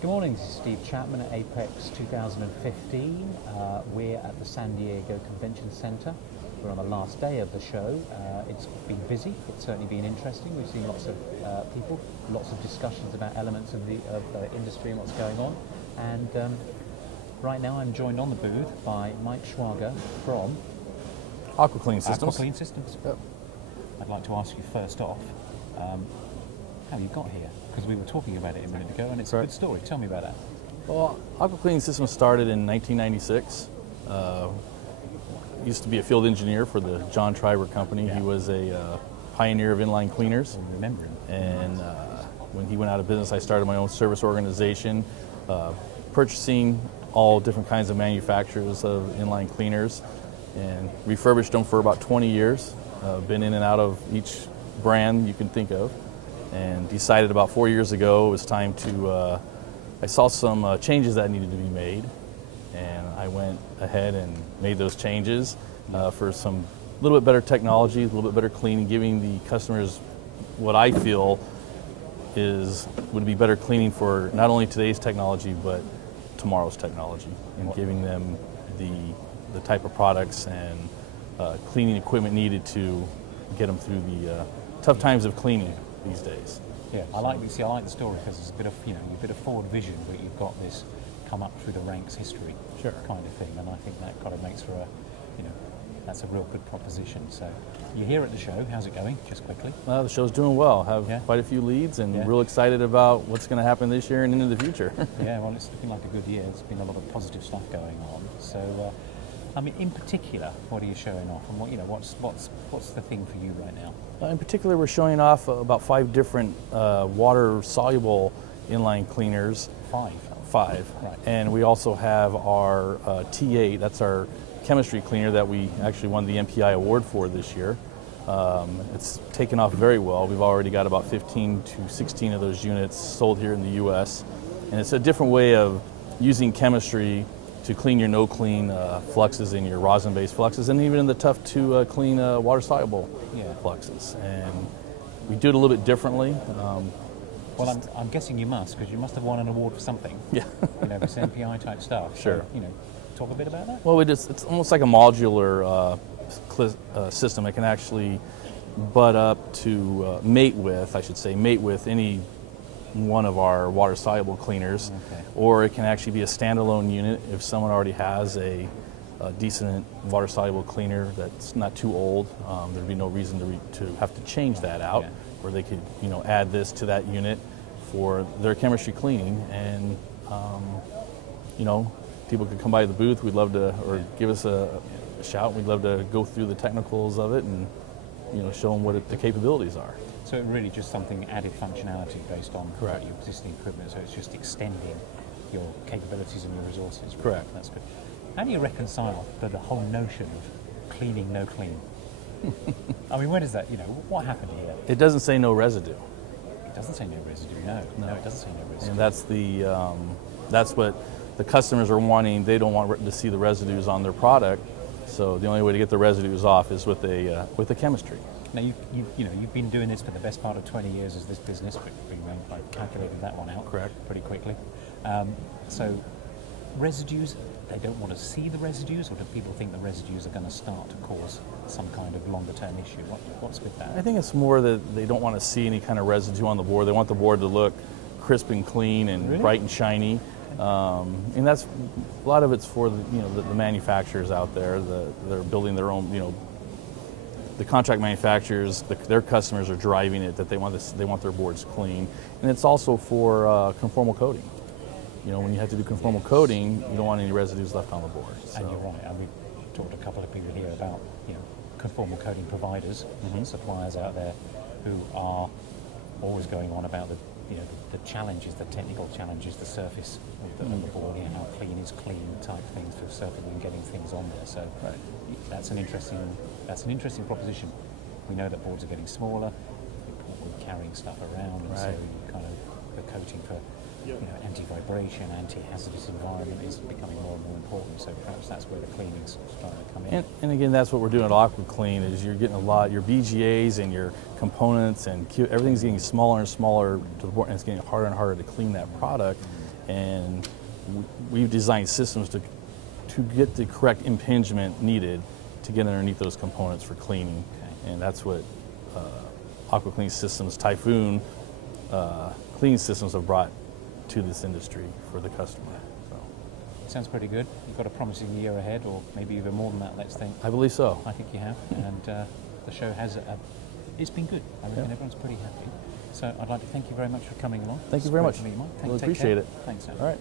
Good morning, this is Steve Chapman at Apex 2015. We're at the San Diego Convention Center. We're on the last day of the show. It's been busy, it's certainly been interesting. We've seen lots of people, lots of discussions about elements of the industry and what's going on. And right now I'm joined on the booth by Mike Schwager from AquaKlean Systems. AquaKlean Systems. Yep. I'd like to ask you first off, how you got here? Because we were talking about it a minute ago, and it's a good story. Tell me about that. Well, AquaKlean Systems started in 1996. Used to be a field engineer for the John Triber company. Yeah. He was a pioneer of inline cleaners. I remember him. And when he went out of business, I started my own service organization, purchasing all different kinds of manufacturers of inline cleaners, and refurbished them for about 20 years. Been in and out of each brand you can think of. And decided about 4 years ago it was time to, I saw some changes that needed to be made, and I went ahead and made those changes for some little bit better technology, a little bit better cleaning, giving the customers what I feel would be better cleaning for not only today's technology but tomorrow's technology, and giving them the type of products and cleaning equipment needed to get them through the tough times of cleaning these days. Yeah, I like the story because it's a bit of a bit of forward vision, where you've got this come up through the ranks history kind of thing, and I think that kind of makes for that's a real good proposition. So you're here at the show. How's it going? Just quickly. The show's doing well. Have quite a few leads, and real excited about what's going to happen this year and into the future. Yeah, well, it's looking like a good year. There's been a lot of positive stuff going on. So, I mean, in particular, what are you showing off, and what's the thing for you right now? In particular, we're showing off about 5 different water-soluble inline cleaners. Five. Right. And we also have our T8. That's our chemistry cleaner that we actually won the MPI award for this year. It's taken off very well. We've already got about 15 to 16 of those units sold here in the U.S. And it's a different way of using chemistry to clean your no-clean fluxes and your rosin-based fluxes, and even in the tough-to-clean water-soluble fluxes. And we do it a little bit differently. Well, I'm guessing you must, because you must have won an award for something. Yeah. This MPI type stuff. Sure. So, talk a bit about that. Well, it's almost like a modular system. It can actually butt up to mate with any one of our water-soluble cleaners, or it can actually be a standalone unit if someone already has a decent water-soluble cleaner that's not too old. There'd be no reason to have to change that out, or they could add this to that unit for their chemistry cleaning, and people could come by the booth. We'd love to, or give us a shout. We'd love to go through the technicals of it and show them what the capabilities are. So it really just something added functionality based on your existing equipment, so it's just extending your capabilities and your resources. Correct. That's good. How do you reconcile the whole notion of cleaning, no clean? I mean, where does that, what happened here? It doesn't say no residue. It doesn't say no residue, no, it doesn't say no residue. And that's what the customers are wanting. They don't want to see the residues on their product, so the only way to get the residues off is with the chemistry. Now, you've been doing this for the best part of 20 years as this business, I calculated that one out pretty quickly. So residues, they don't want to see the residues, or do people think the residues are going to start to cause some kind of longer term issue? What's with that? I think it's more that they don't want to see any kind of residue on the board. They want the board to look crisp and clean and bright and shiny. And that's a lot of it's for the manufacturers out there. They're building their own, the contract manufacturers, their customers are driving it, that they want their boards clean. And it's also for conformal coating. When you have to do conformal coating, you don't want any residues left on the board. So. And you're right. And we've talked to a couple of people here about conformal coating providers, suppliers out there who are always going on about the challenges, the technical challenges, the surface of the board, how clean is clean type things for surfing and getting things on there. So that's an interesting proposition. We know that boards are getting smaller, we're carrying stuff around, and so kind of the coating for anti-vibration, anti-hazardous environment is becoming more and more important. So perhaps that's where the cleaning's starting to come in. And again, that's what we're doing at AquaKlean, is you're getting your BGAs and your components and everything's getting smaller and smaller to the point, and it's getting harder and harder to clean that product. and we've designed systems to get the correct impingement needed to get underneath those components for cleaning. Okay. And that's what AquaKlean systems, Typhoon cleaning systems have brought to this industry for the customer. So. Sounds pretty good. You've got a promising year ahead, or maybe even more than that, let's think. I believe so. I think you have, and the show has, it's been good. I reckon everyone's pretty happy. So I'd like to thank you very much for coming along. Thank you very much. Really appreciate it. Thanks, Sam. All right.